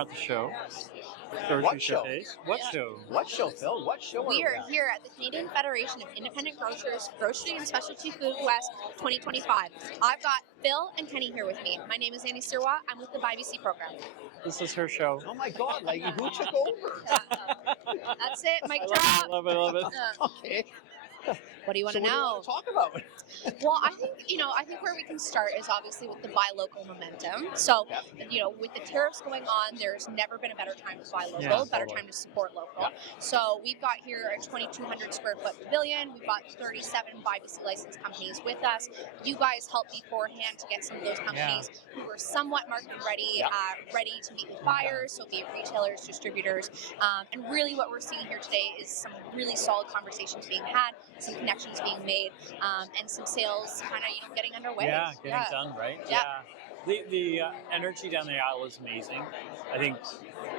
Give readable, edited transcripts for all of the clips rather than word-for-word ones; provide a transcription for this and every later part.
at the show. What show? What show? What show, Phil? What show We are are here at the Canadian Federation of Independent Grocers, Grocery and Specialty Food West 2025. I've got Phil and Kenny here with me. My name is Annie Sirois. I'm with the BuyBC program. This is her show. Oh my God! Like who took over? That's it. Mic I drop. love it. Okay. What do you want So to what do you know? want to talk about? Well, I think where we can start is obviously with the buy local momentum. So, with the tariffs going on, there's never been a better time to buy local, better time to support local. So we've got here a 2,200 square foot pavilion. We've got 37 BuyBC licensed companies with us. You guys helped beforehand to get some of those companies who were somewhat market ready, ready to meet with buyers, so be it retailers, distributors, and really what we're seeing here today is some really solid conversations being had, some connections being made, and some sales kind of getting underway. Yeah, getting done, right? Yeah. The energy down the aisle is amazing. I think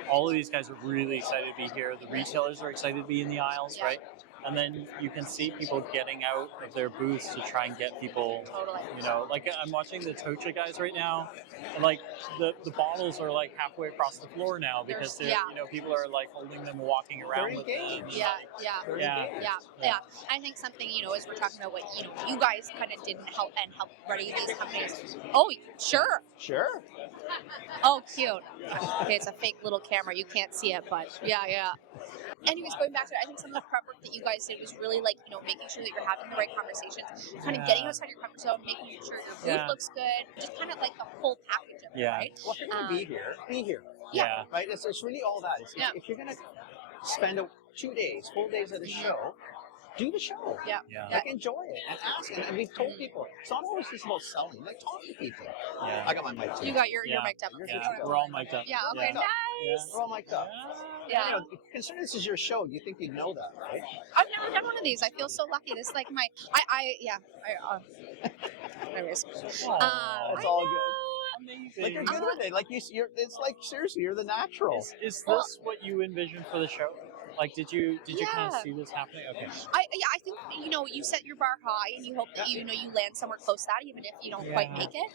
all of these guys are really excited to be here. The retailers are excited to be in the aisles, right? And then you can see people getting out of their booths to try and get people, like I'm watching the Tocha guys right now, and like the bottles are like halfway across the floor now because they're, people are like holding them, walking around with them. Yeah. I think something, as we're talking about what, you guys kind of didn't help ready these companies. Oh, sure. Sure. Oh, cute. Okay, it's a fake little camera. You can't see it, but yeah. Anyways, going back to it, I think some of the prep work that you guys did was really making sure that you're having the right conversations, kind of getting outside your comfort zone, making sure your booth looks good, just kind of like the whole package of it, right? Well, if you're going to be here. Yeah. Right? It's really all that. If you're going to spend 2 days, full days at a show, do the show. Yeah. Like enjoy it and ask. And we've told people it's not always just about selling. Like talk to people. Yeah. I got my mic too. You got your mic'd up. We're all mic'd up. Yeah. Okay. Nice. We're all mic'd up. Yeah. Considering this is your show, you think you'd know that, right? I've never done one of these. I feel so lucky. This is like my anyways. It's all good. Amazing. Like you're good with it. Like you're. It's like seriously, you're the natural. Is this what you envisioned for the show? Like, did you kind of see this happening? Okay. I think you set your bar high and you hope that you land somewhere close to that, even if you don't quite make it.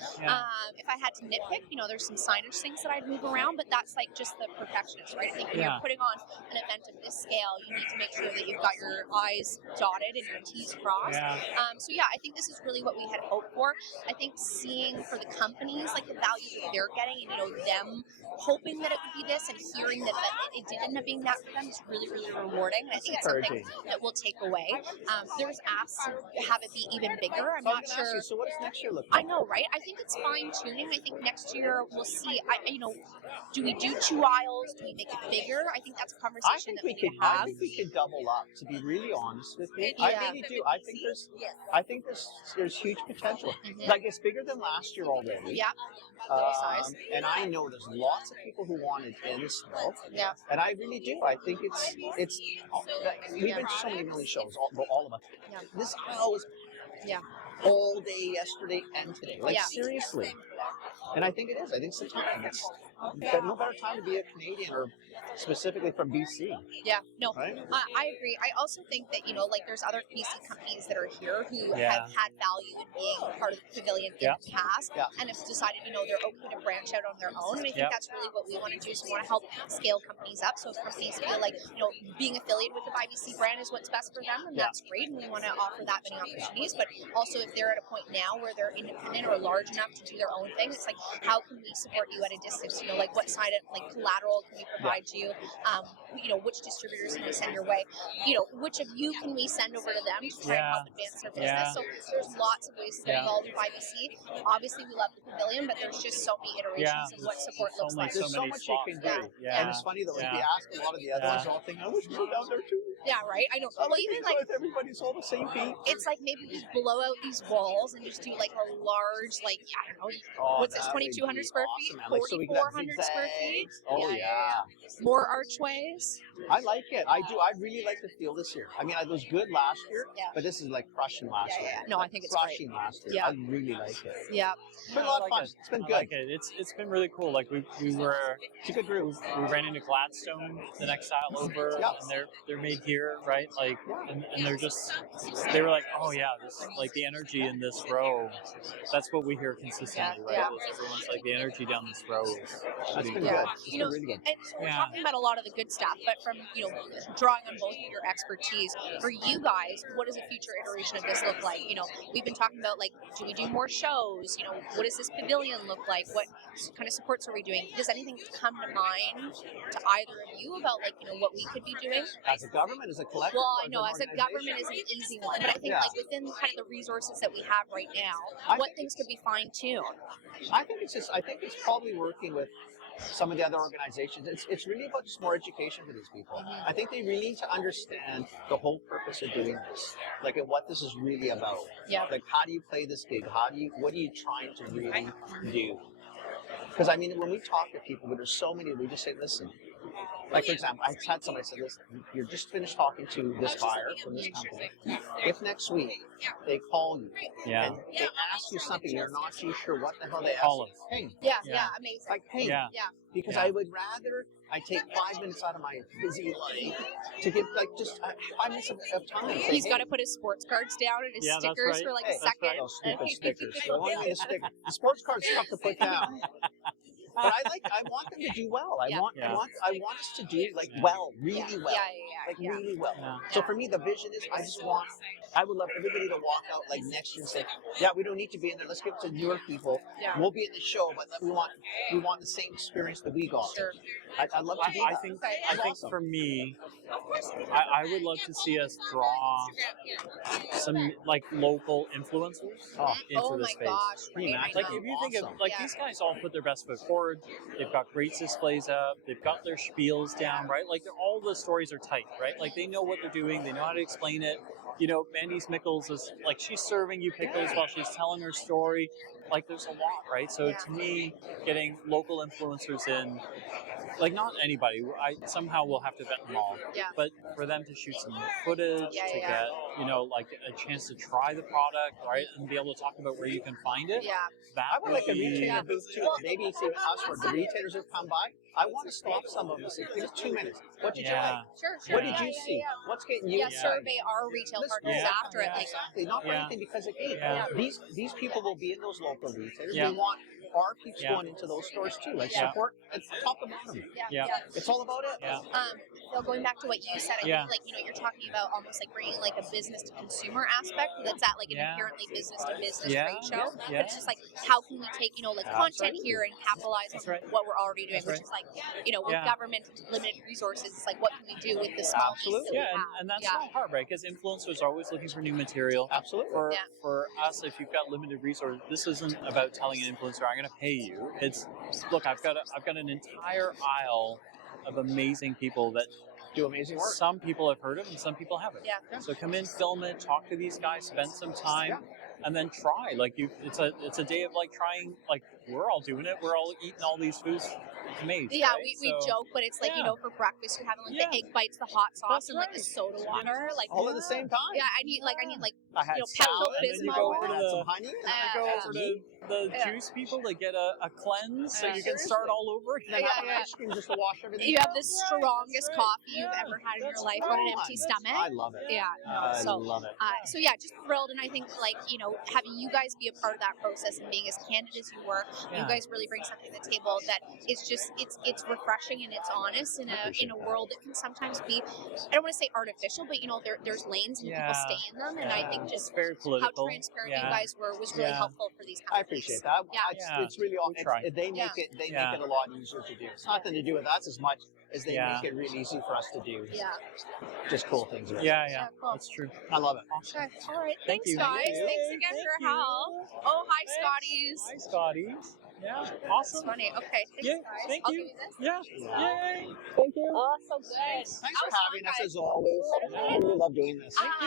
If I had to nitpick, there's some signage things that I'd move around, but that's like just the perfectionist, right? I think when you're putting on an event of this scale, you need to make sure that you've got your I's dotted and your T's crossed. So I think this is really what we had hoped for. I think seeing for the companies like the value that they're getting and them hoping that it would be this and hearing that it did end up being that for them is really, really rewarding. And I think it's something that we'll take away. There's asks to have it be even bigger. I'm not sure. So what does next year look like? I know, right? I think it's fine tuning. I think next year we'll see. Do we do 2 aisles? Do we make it bigger? I think that's a conversation that we could have. I think we could double up. To be really honest with you, I really do. I think there's huge potential. Like it's bigger than last year already. Yeah. And I know there's lots of people who want it in still. Yeah. And I really do. I think it's we've been to so many million shows, all of us. Yeah. This aisle was all day yesterday and today. Like seriously. And I think it is. I think it's the time. It's no better time to be a Canadian or specifically from BC. Yeah, no, right? I agree. I also think that, there's other BC companies that are here who have had value in being part of the pavilion in the past and have decided, they're okay to branch out on their own. And I think that's really what we want to do. So we want to help scale companies up. So if companies feel like, being affiliated with the BuyBC brand is what's best for them, and that's great. And we want to offer that many opportunities. But also if they're at a point now where they're independent or large enough to do their own thing, it's like, how can we support you at a distance? Like what side of collateral can we provide you? Which distributors can we send your way? Which of you can we send over to them to try and help advance their business? So there's lots of ways to get involved in BuyBC. Obviously, we love the pavilion, but there's just so many iterations of what support looks like. There's so much you can do. And it's funny that if you ask a lot of the other ones, all think, I wish we were down there too. Yeah, right. I know. Well, even like everybody's all the same beat. It's like maybe we blow out these walls and just do like a large, I don't know, what's this? 2,200 square feet, 4,400 square feet. Oh yeah. More archways. I like it. I do. I really like the feel this year. I mean, it was good last year, but this is like crushing last year. No, I think it's crushing last year. I really like it. Yeah. It's been a lot of fun. It's been good. I like it. It's been really cool. Like we were. It's a good group. We ran into Gladstone the next aisle over, and they're made here. here, right? Like, and they're just, they were like, oh yeah, this, like the energy in this row, that's what we hear consistently, right? Is everyone's like, the energy down this row is That's been Yeah. good. It's been really good. And we're talking about a lot of the good stuff, but from drawing on both of your expertise, for you guys, what does a future iteration of this look like? We've been talking about like, do we do more shows? What does this pavilion look like? What kind of supports are we doing? Does anything come to mind to either of you about like what we could be doing As a government, as a collective. Well, I know as a government is an easy one, but I think like within kind of the resources that we have right now, what things could be fine-tuned? I think it's probably working with some of the other organizations. It's really about just more education for these people. I think they really need to understand the whole purpose of doing this, like and what this is really about. Yeah. Like, how do you play this gig? What are you trying to really do? Because I mean, when we talk to people, there's so many, we just say, listen. Like, for example, I had somebody say, listen, you're just finished talking to this buyer from this company. If next week they call you and they ask you something, you're not too sure what the hell they ask you. Hey. Yeah, amazing. Like, hey, because I would rather I take 5 minutes out of my busy life to get like just 5 minutes of time. He's got to put his sports cards down and his stickers for like a second. Those stupid stickers. The sports cards tough to put down. But I want them to do well. I want us to do like really well. Really well. Yeah. So for me, the vision is I would love everybody to walk out like next year and say, yeah, we don't need to be in there. Let's give it to newer people. Yeah. We'll be in the show, but we want the same experience that we got. Sure. I'd love to do that. I think for me, I would love to see us draw some like local influencers into the space. Gosh, like if you think of like these guys all put their best foot forward, they've got great displays up, they've got their spiels down, right? Like all the stories are tight, right? Like they know what they're doing, they know how to explain it. Mandy Smickles is like she's serving you pickles while she's telling her story. Like there's a lot, right? So to me, getting local influencers in, like not anybody. I somehow will have to vet them all. Yeah. But for them to shoot some footage, to get like a chance to try the product, right, and be able to talk about where you can find it. Yeah. That I would like a retailer booth too. Maybe it's even us where the retailers have come by. I want to stop some of them and say, give us 2 minutes. What did you like? Sure. What did you see? What's getting you excited? Survey our retail partners after it. Like, exactly. Not for anything, because again, these people will be in those local retailers. We want our peeps going into those stores too. Like support at top and bottom. It's all about it. Phil, going back to what you said, I think like you're talking about almost like bringing like a business to consumer aspect that's at like an inherently business to business trade show. But it's just like how can we take like content here and capitalize on what we're already doing, which is like with government limited resources, it's like what can we do with the small piece that we have? And that's not hard, right? Because influencers are always looking for new material. Absolutely. For us, if you've got limited resources, this isn't about telling an influencer, I'm going to pay you. It's look, I've got an entire aisle of amazing people that do amazing work. Some people have heard of and some people haven't. Yeah. So come in, film it, talk to these guys, spend some time, and then try. Like it's a day of like trying. Like we're all doing it. We're all eating all these foods. Amazing. Yeah, right? we joke, but it's like for breakfast you're having like the egg bites, the hot sauce, and like the soda water, like all at the same time. Yeah, I need Pepto salad, and then you go over to some honey, the juice people to get a cleanse, so you can start all over again. Ice cream just to wash everything. You have the strongest coffee you've ever had in your life on an empty stomach. I love it. Yeah, I love it. So just thrilled, and I think having you guys be a part of that process and being as candid as you were, you guys really bring something to the table that is just it's refreshing and it's honest in a world that can sometimes be, I don't want to say artificial, but there's lanes and people stay in them, and I think just very political. How transparent you guys were was really helpful for these companies. I appreciate that. It's really all. They make it a lot easier to do. It's nothing to do with us as much as they make it really easy for us to do. Yeah. Just cool things. Right? Yeah, cool. That's true. I love it. Okay. All right. Thanks, you. guys. Thanks again for your help. Oh, hi, Scotties. Hi, Scotties. Yeah, awesome. That's funny. Okay, thanks, guys. Thank I'll you. give you this. Yeah. Yay. Thank you. Oh, so good. Thanks for having us as always. I really love doing this. Thank you.